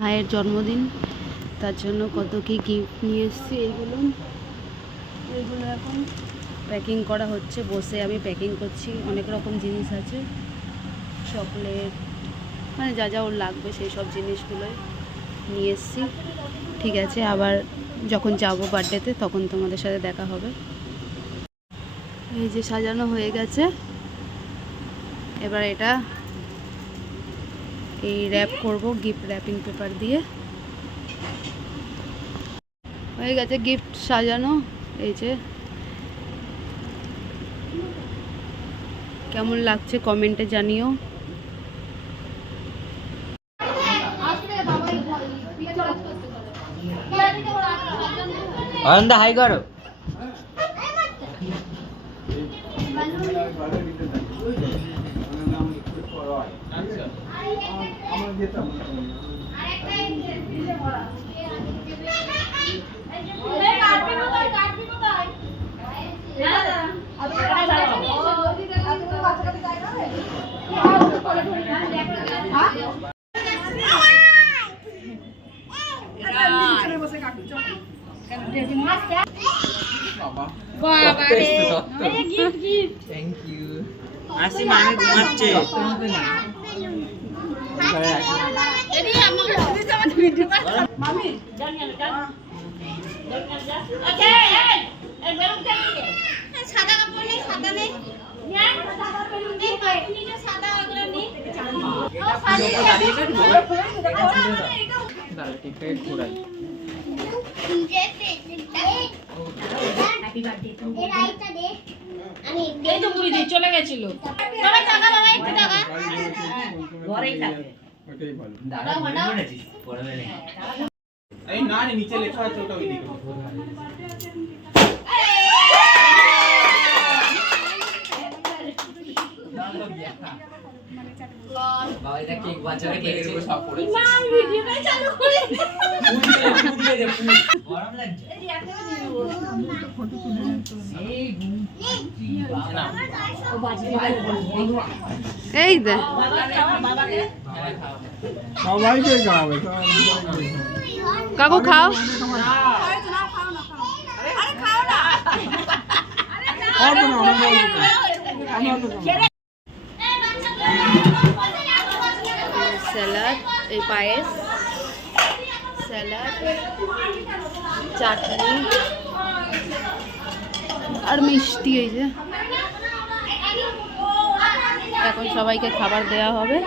ভাইয়ের জন্মদিন, তার জন্য কত কি গিফট নিয়ে এসেছি। এইগুলো এখন প্যাকিং করা হচ্ছে, বসে আমি প্যাকিং করছি। অনেক রকম জিনিস আছে, চকলেট, মানে যা যা ওর লাগবে সেই সব জিনিসগুলোই নিয়ে এসেছি। ঠিক আছে, আবার যখন যাবো বার্থডেতে তখন তোমাদের সাথে দেখা হবে। এই যে সাজানো হয়ে গেছে, এবার এটা এই র্যাপ করব গিফট র্যাপিং পেপার দিয়ে। হয়ে গেছে গিফট সাজানো। এই যে কেমন লাগছে কমেন্টে জানিও। অনন্দা হাই করো। Thank you. আসি মানে ঘুমাচ্ছে। সাদা কাপড় নেই, সাদা নেই, চলে গেছিল। নিচে লেখা আছে ওটা ওইদিকে। বাবা এটা কেক বাচ্চারা কেক এর সব পড়ে না ভিডিওটা চালু করে পুড়িয়ে দে গরম লাগছে ফটো তুলে এই না ও বাজি এই দে সবাইকে খাওয়াবে কাকু খাও। স্যালাড, এই পায়েস, স্যালাড, চাটনি আর মিষ্টি। এই যে এখন সবাইকে খাবার দেওয়া হবে,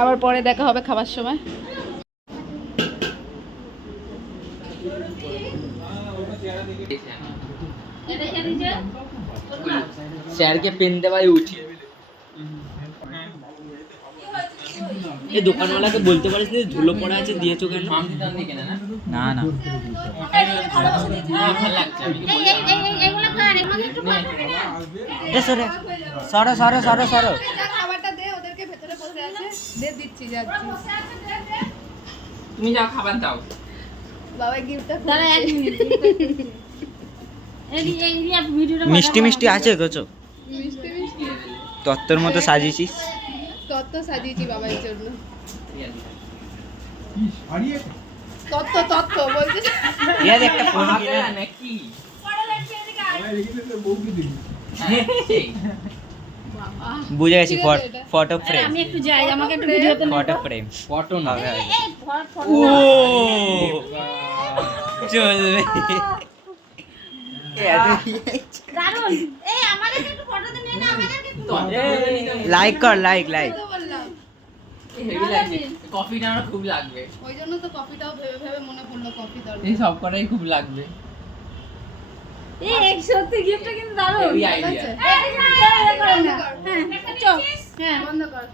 আবার পরে দেখা হবে খাবার সময়। স্যারকে পেন দেওয়াই উঠি। এই দোকানওয়ালাকে বলতে পারিস না ধুলো পড়া আছে দিয়েছো কেন? না না সরো সরো সরো সরো। খাবারটা দে ওদেরকে, ভেতরে বসে আছে, দে দিচ্ছি যাচ্ছি। তুমি যাও খাবার দাও। বাবা গিফটটা দাঁড়া এক মিনিট। মিষ্টি মিষ্টি আছে কচো? মিষ্টি মিষ্টি তত্ত্বর মতো সাজিয়েছিস। তত্ত্ব সাজিয়েছি বাবার জন্য। হারিয়ে তত্ত্ব তত্ত্ব বলতে ইয়ার একটা ফোন কিনে নাকি? বউকে দিবি বুঝে গেছি। Photo frame. আমি একটু যাই, আমাকে একটু ভিডিওতে ফটো ফ্রেম। ফটো না ও চলবে। দারুন। এই আমাদের একটু ফটো দে না, আমাদের একটু লাইক কর, লাইক লাইক। বললাম হেভি লাগছে। কফিটা আমার খুব লাগবে। ওই জন্য তো কফিটাও ভেবে ভেবে মনে পড়লো কফি দরকার। এই সব কটাই খুব লাগবে। এই সত্যি গিফটটা কিন্তু দারুন। Heavy idea. এই করো না। হ্যাঁ চল। হ্যাঁ বন্ধ কর।